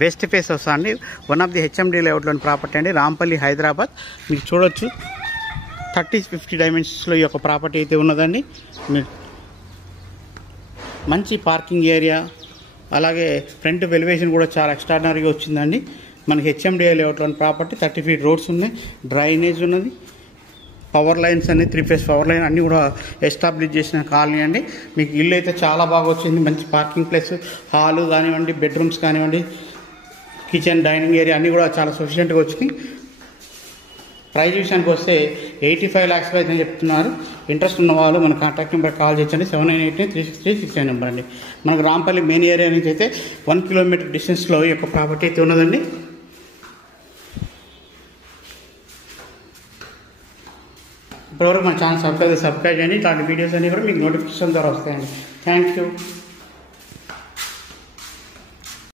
West face వస్తుంది. One of the HMD లేఅవుట్లోని property అండి, రాంపల్లి హైదరాబాద్. మీరు చూడొచ్చు 30-50 డైమెన్షన్స్లో ఈ యొక్క ప్రాపర్టీ అయితే ఉన్నదండి. మీరు మంచి పార్కింగ్ ఏరియా, అలాగే ఫ్రంట్ వెలివేషన్ కూడా చాలా ఎక్స్ట్రాడినరీగా వచ్చిందండి. మనకి హెచ్ఎండిఏ లేఅవుట్లోని ప్రాపర్టీ 30 ఫీట్ రోడ్స్ ఉన్నాయి, డ్రైనేజ్ ఉన్నది, పవర్ లైన్స్ అన్ని 3 ఫేస్ పవర్ లైన్ అన్నీ కూడా ఎస్టాబ్లిష్ చేసిన కాలనీ అండి. మీకు ఇల్లు అయితే చాలా బాగా వచ్చింది. మంచి పార్కింగ్ ప్లేస్, హాలు కానివ్వండి, బెడ్రూమ్స్ కానివ్వండి, కిచెన్, డైనింగ్ ఏరియా అన్నీ కూడా చాలా సఫిషియెంట్గా వచ్చినాయి. ప్రైస్ విషయానికి వస్తే 85 lakhs అయితే చెప్తున్నారు. ఇంట్రెస్ట్ ఉన్న వాళ్ళు మన కాంటాక్ట్ నెంబర్ కాల్ చేయొచ్చండి. 7988-363-69 నెంబర్ అండి. మనకు రాంపల్లి మెయిన్ ఏరియా నుంచి అయితే 1 కిలోమీటర్ డిస్టెన్స్లో ఈ యొక్క ప్రాపర్టీ అయితే ఉన్నదండి. ఇప్పటివరకు మన ఛానల్ సబ్స్క్రైబ్ చేయండి. ఇట్లాంటి వీడియోస్ అన్నీ కూడా మీకు నోటిఫికేషన్ ద్వారా వస్తాయండి. Thank you.